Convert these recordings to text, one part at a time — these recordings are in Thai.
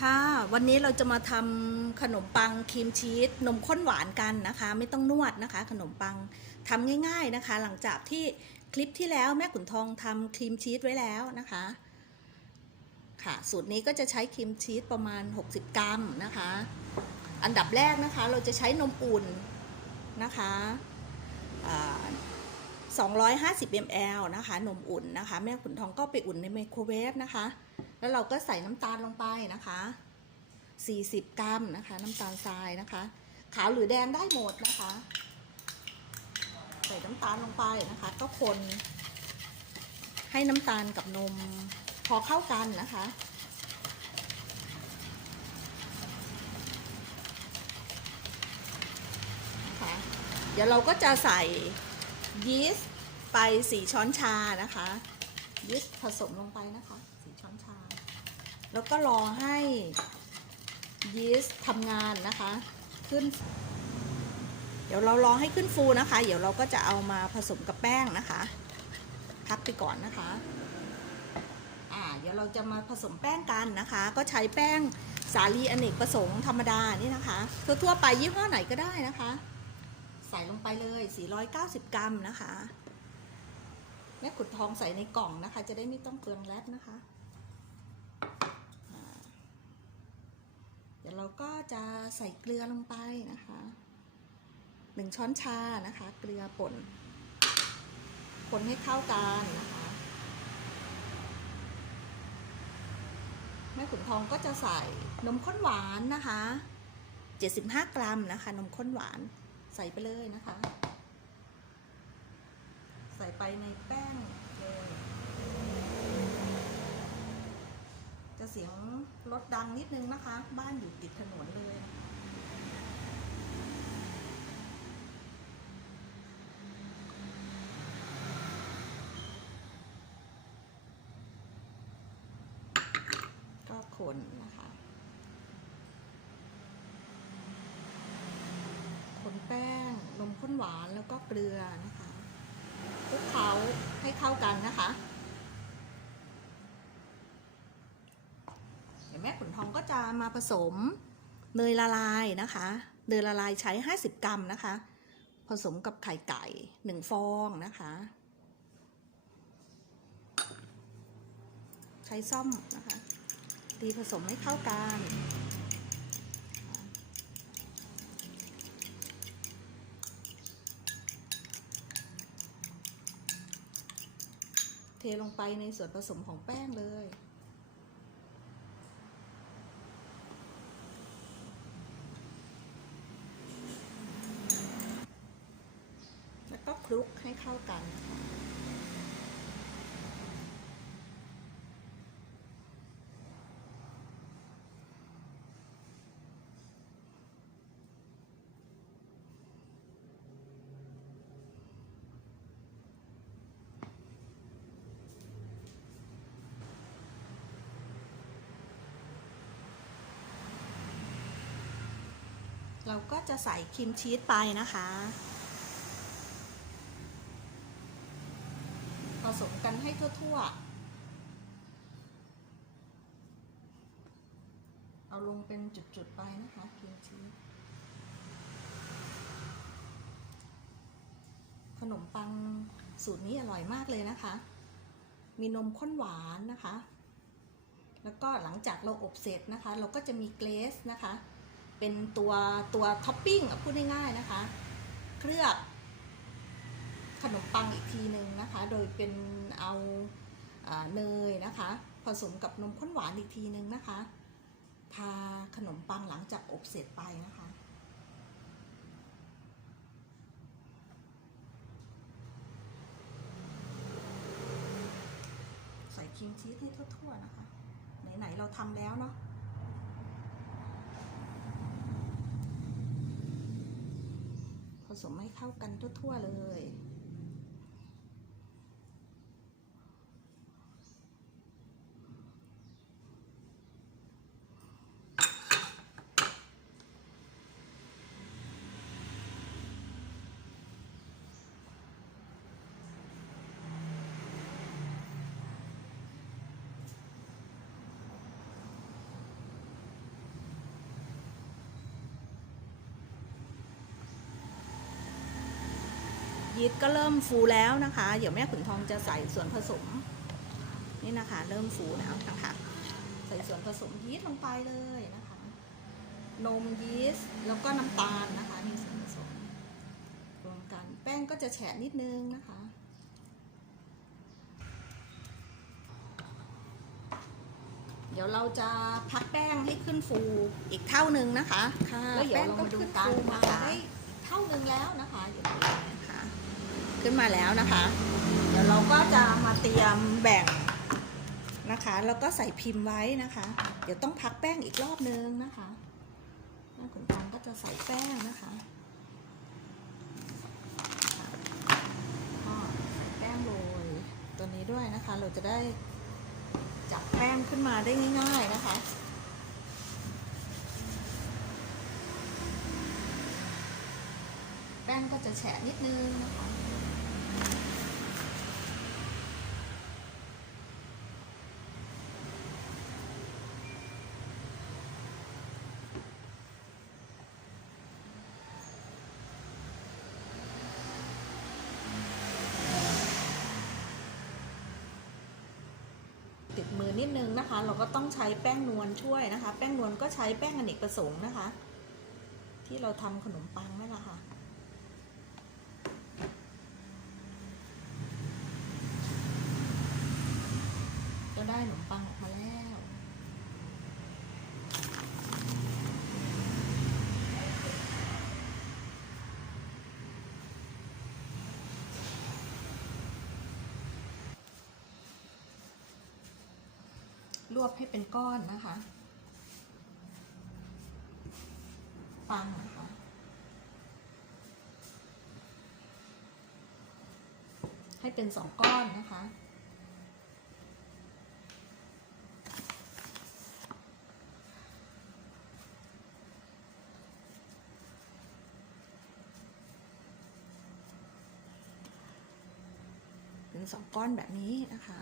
ค่ะ วันนี้เราจะมาทำขนมปังครีมชีสนมข้นหวานกันนะคะ ไม่ต้องนวดนะคะ ขนมปังทำง่าย ๆนะคะ หลังจากที่คลิปที่แล้วแม่ขุนทองทำครีมชีสไว้แล้วนะคะ ค่ะ สูตรนี้ก็จะใช้ครีมชีสประมาณ 60 กรัมนะคะ อันดับแรกนะคะ เราจะใช้นมอุ่นนะคะ250 ml นะคะ นมอุ่นนะคะ แม่ขุนทองก็ไปอุ่นในไมโครเวฟนะคะ แล้วเราก็ใส่น้ำตาลลงไปนะคะ 40 กรัมนะคะ น้ำตาลทรายนะคะ ขาวหรือแดงได้หมดนะคะ ใส่น้ำตาลลงไปนะคะ ก็คนให้น้ำตาลกับนมพอเข้ากันนะคะนะคะเดี๋ยวเราก็จะใส่ยีสต์ไป 4 ช้อนชานะคะ ยีสต์ผสมลงไปนะคะ แล้วก็รอให้ยีสต์ทำงานนะคะ ขึ้น เดี๋ยวเรารอให้ขึ้นฟูนะคะ เดี๋ยวเราก็จะเอามาผสมกับแป้งนะคะ พักไปก่อนนะคะอ่าเดี๋ยวเราจะมาผสมแป้งกันนะคะ ก็ใช้แป้งสาลีอเนกประสงค์ธรรมดานี่นะคะทั่วๆไปยี่ห้อไหนก็ได้นะคะ ใส่ลงไปเลย 490 กรัมนะคะแม่ขุดทองใส่ในกล่องนะคะ จะได้ไม่ต้องเปลืองแรปนะคะอ่าเดี๋ยวเรา ก็จะใส่เกลือลงไปนะคะหนึ่งช้อนชานะคะ เกลือป่นคนให้เข้ากันนะคะแม่ขุนทองก็จะใส่นมข้นหวานนะคะ75 กรัมนะคะ นมข้นหวานใส่ไปเลยนะคะ ใส่ไปในแป้งเลย จะเสียงรถดังนิดนึงนะคะ บ้านอยู่ติดถนนเลย ก็คนนะคะ คนแป้งนมข้นหวานแล้วก็เกลือนะคะคลุกเคล้าให้เข้ากันนะคะ เดี๋ยวแม่ขุนทองก็จะมาผสมเนยละลายนะคะเนยละลายใช้ 50 กรัมนะคะ ผสมกับไข่ไก่ 1 ฟองนะคะ ใช้ซ่อมนะคะตีผสมให้เข้ากันเทลงไปในส่วนผสมของแป้งเลย แคลุกให้เข้ากันเราก็จะใส่ครีมชีสไปนะคะ สมกันให้ทั่วๆ เอาลงเป็นจุดๆไปนะคะครีมชีสขนมปังสูตรนี้อร่อยมากเลยนะคะ มีนมข้นหวานนะคะ แล้วก็หลังจากเราอบเสร็จนะคะ เราก็จะมีเกรสนะคะ เป็นตัวตัวท็อปปิ้งพูดง่ายๆนะคะ เคลือบ ขนมปังอีกทีหนึ่งนะคะ โดยเป็นเอาอาเนยนะคะ ผสมกับนมข้นหวานอีกทีหนึ่งนะคะทาขนมปังหลังจากอบเสร็จไปนะคะใส่ครีมชีสให้ทั่วๆนะคะ ไหนๆเราทำแล้วเนาะ ผสมให้เข้ากันทั่วๆเลย ยีสต์ก็เริ่มฟูแล้วนะคะ เดี๋ยวแม่ขุนทองจะใส่ส่วนผสม นี่นะคะ เริ่มฟูแล้วนะคะ ใส่ส่วนผสมยีสต์ลงไปเลยนะคะ นมยีสต์แล้วก็น้ำตาลนะคะ มีส่วนผสมรวมกันแป้งก็จะแฉะนิดนึงนะคะเดี๋ยวเราจะพักแป้งให้ขึ้นฟูอีกเท่านึงนะคะค่ะแล้วเดี๋ยวแป้งเราก็มาดูขึ้นกันฟูมานะคะได้เท่านึงแล้วนะคะอยู่ตรงนะคะ ขึ้นมาแล้วนะคะ เดี๋ยวเราก็จะมาเตรียมแบ่งนะคะ แล้วก็ใส่พิมพ์ไว้นะคะ เดี๋ยวต้องพักแป้งอีกรอบนึงนะคะแม่ขุนทองก็จะใส่แป้งนะคะก็ใส่แป้งโรยตัวนี้ด้วยนะคะ เราจะได้จับแป้งขึ้นมาได้ง่าย ๆนะคะแป้งก็จะแฉะนิดนึงนะคะ ติดมือนิดนึงนะคะ เราก็ต้องใช้แป้งนวลช่วยนะคะ แป้งนวลก็ใช้แป้งอเนกประสงค์นะคะ ที่เราทำขนมปังนั่นแหละค่ะ ก็ ได้ขนมปังออกมาแล้วรวบให้เป็นก้อนนะคะ ปังนะคะให้เป็นสองก้อนนะคะ สองก้อนแบบนี้นะคะ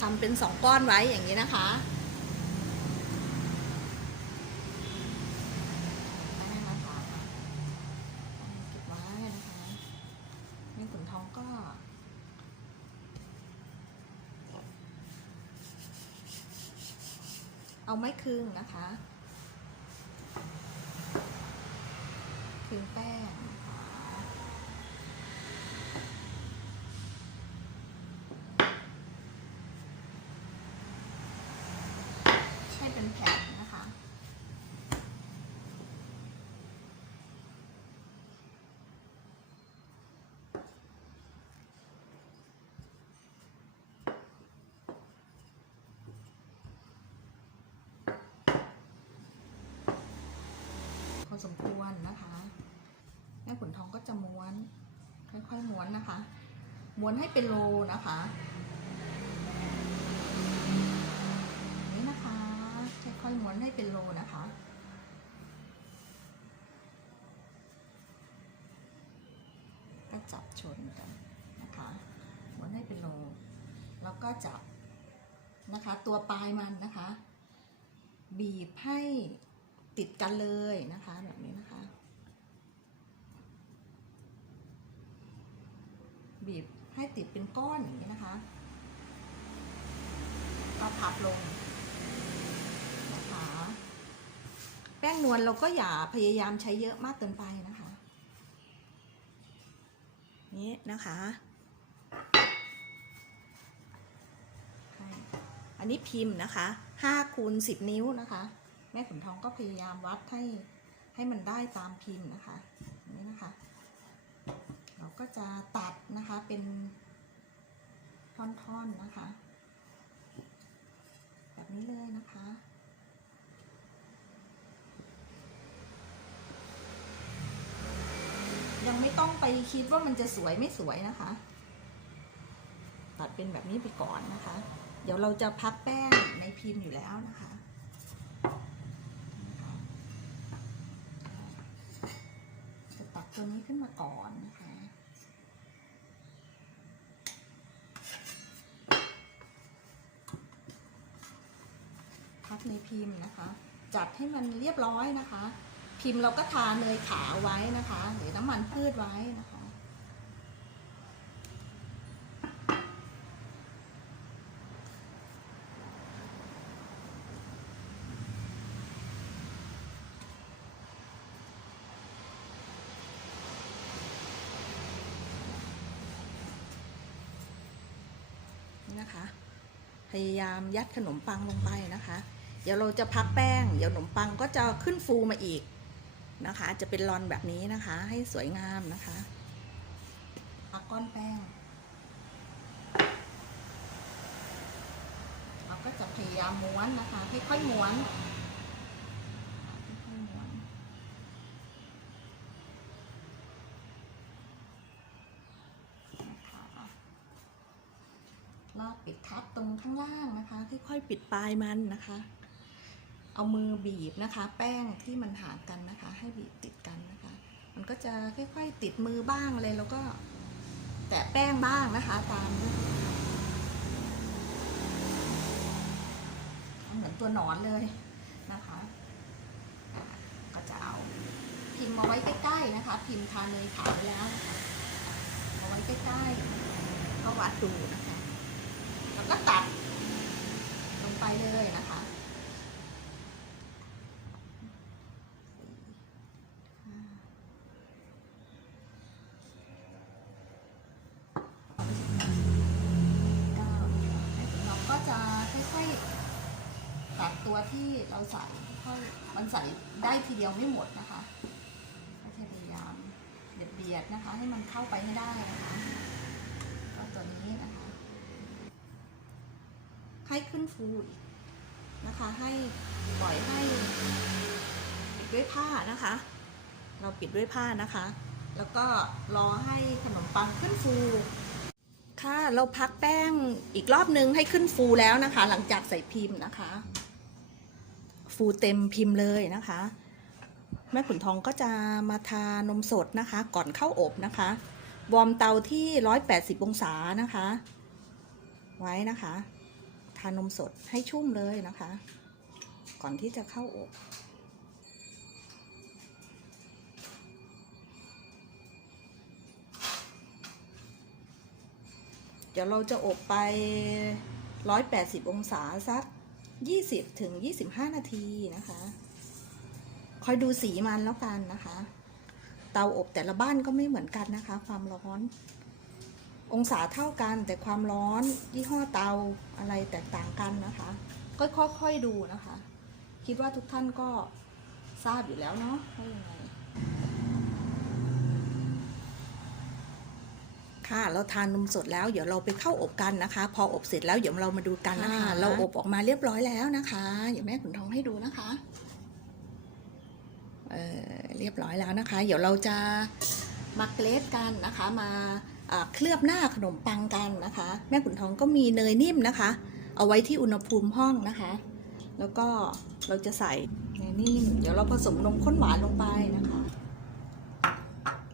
ทำเป็นสองก้อนไว้อย่างนี้นะคะได้นะคะเก็บไว้นะคะนี่ขุนทองก็ เอา ไม่คึงนะคะคึงแป้งนะคะ ให้เป็นแผ่นนะคะ พอสมค วรนะคะแม่ขุนทองก็จะม้วน ค่อยๆม้วนนะคะ ม้วนให้เป็นโลนะคะนี้นะคะค่อยๆม้วนให้เป็นโลนะคะก็จับชนกันนะคะม้วนให้เป็นโล แล้วก็จับนะคะตัวปลายมันนะคะ บีบให้ ติดกันเลยนะคะแบบนี้นะคะ บีบให้ติดเป็นก้อนอย่างนี้นะคะก็พับลงนะคะแป้งนวลเราก็อย่าพยายามใช้เยอะมากเกินไปนะคะ นี่นะคะอันนี้พิมพ์นะคะ5คูณ10 นิ้วนะคะ แม่ขุนทองก็พยายามวัดให้ให้มันได้ตามพิมพ์นะคะนี้นะคะ เราก็จะตัดนะคะเป็นท่อนๆนะคะ แบบนี้เลยนะคะยังไม่ต้องไปคิดว่ามันจะสวยไม่สวยนะคะ ตัดเป็นแบบนี้ไปก่อนนะคะ เดี๋ยวเราจะพักแป้งในพิมพ์อยู่แล้วนะคะ ตัวนี้ขึ้นมาก่อนนะคะพับในพิมพ์นะคะ จัดให้มันเรียบร้อยนะคะ พิมพ์เราก็ทาเนยขาวไว้นะคะ หรือน้ำมันพืชไว้นะคะ พยายามยัดขนมปังลงไปนะคะ เดี๋ยวเราจะพักแป้ง เดี๋ยวขนมปังก็จะขึ้นฟูมาอีกนะคะ จะเป็นรอนแบบนี้นะคะ ให้สวยงามนะคะพักก้อนแป้ง เราก็จะพยายามม้วนนะคะค่อยๆม้วนค่อยๆม้วน นะคะ ลอกปิดทับตรงข้างล่างนะคะ ค่อยๆปิดปลายมันนะคะ เอามือบีบนะคะ แป้งที่มันห่างกันนะคะ ให้บีบติดกันนะคะ มันก็จะค่อย ๆ ติดมือบ้างเลยแล้วก็แตะแป้งบ้างนะคะ ตามเหมือนตัวหนอนเลยนะคะอ่าก็จะเอาพิมพ์มาไว้ใกล้ๆนะคะ พิมพ์ทาเนยขาวไว้แล้วนะคะเอาไว้ใกล้ๆก็วัดดูนะคะแล้ว ก็ตัดลงไปเลยนะคะเราก็จะค่อยๆตัดตัวที่เราใส่ค่อยมันใส่ได้ทีเดียวไม่หมดนะคะก็พยายามเบียดๆนะคะ ให้มันเข้าไปให้ได้นะคะก็ตัวนี้นะคะ ให้ขึ้นฟูอีกนะคะ ให้ปล่อยให้ปิดด้วยผ้านะคะ เราปิดด้วยผ้านะคะ แล้วก็รอให้ขนมปังขึ้นฟู ค่ะ เราพักแป้งอีกรอบนึงให้ขึ้นฟูแล้วนะคะ หลังจากใส่พิมพ์นะคะ ฟูเต็มพิมพ์เลยนะคะแม่ขุนทองก็จะมาทานมสดนะคะ ก่อนเข้าอบนะคะ วอร์มเตาที่ 180 องศานะคะ ไว้นะคะ ทานมสดให้ชุ่มเลยนะคะ ก่อนที่จะเข้าอบ เดี๋ยวเราจะอบไป 180 องศาสัก 20 ถึง 25 นาทีนะคะ คอยดูสีมันแล้วกันนะคะ เตาอบแต่ละบ้านก็ไม่เหมือนกันนะคะ ความร้อน องศาเท่ากัน แต่ความร้อนยี่ห้อเตาอะไรแตกต่างกันนะคะ ก็ค่อยๆดูนะคะ คิดว่าทุกท่านก็ทราบอยู่แล้วเนาะว่ายังไงค่ะเราทานนมสดแล้วเดี๋ยวเราไปเข้าอบกันนะคะ พออบเสร็จแล้วเดี๋ยวเรามาดูกันนะคะค่ะเราอบออกมาเรียบร้อยแล้วนะคะเดี๋ยวแม่ขุนทองให้ดูนะคะเอ่อเรียบร้อยแล้วนะคะ เดี๋ยวเราจะมาเกรดกันนะคะมาอ่า เคลือบหน้าขนมปังกันนะคะ แม่ขุนทองก็มีเนยนิ่มนะคะ เอาไว้ที่อุณหภูมิห้องนะคะ แล้วก็เราจะใส่เนยนิ่ม เดี๋ยวเราผสมนมข้นหวานลงไปนะคะ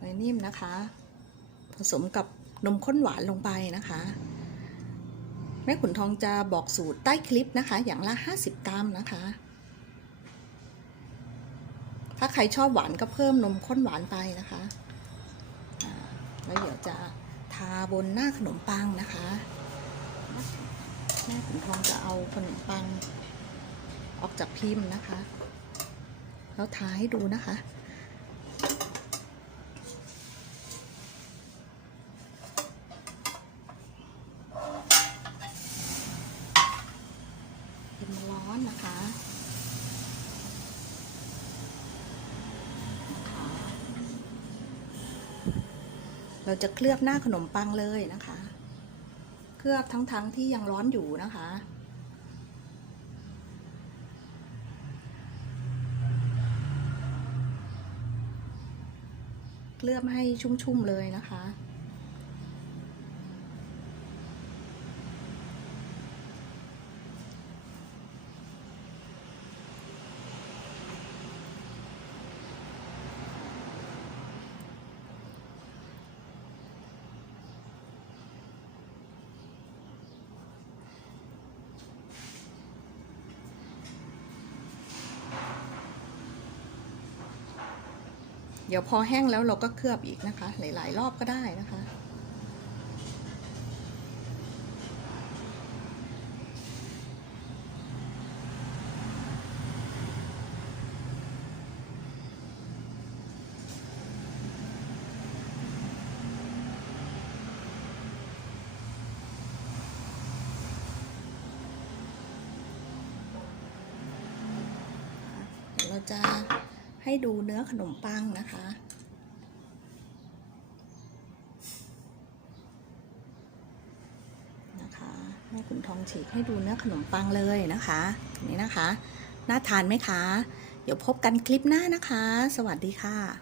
เนยนิ่มนะคะ ผสมกับนมข้นหวานลงไปนะคะ แม่ขุนทองจะบอกสูตรใต้คลิปนะคะ อย่างละ 50 กรัมนะคะถ้าใครชอบหวานก็เพิ่มนมข้นหวานไปนะคะ แล้วเดี๋ยวจะ ทาบนหน้าขนมปังนะคะแม่ขุนทองจะเอาขนมปังออกจากพิมพ์นะคะ แล้วทาให้ดูนะคะ พิมพ์ร้อนนะคะนะคะ เราจะเคลือบหน้าขนมปังเลยนะคะ เคลือบทั้งๆทที่ยังร้อนอยู่นะคะ เคลือบให้ชุ่มๆเลยนะคะ เดี๋ยวพอแห้งแล้วเราก็เคลือบอีกนะคะ หลาย ๆ รอบก็ได้นะคะเดี๋ยวเราจะ ให้ดูเนื้อขนมปังนะคะ นะคะแม่ขุนทองฉีกให้ดูเนื้อขนมปังเลยนะคะนี่นะคะ น่าทานไหมคะ เดี๋ยวพบกันคลิปหน้านะคะ สวัสดีค่ะ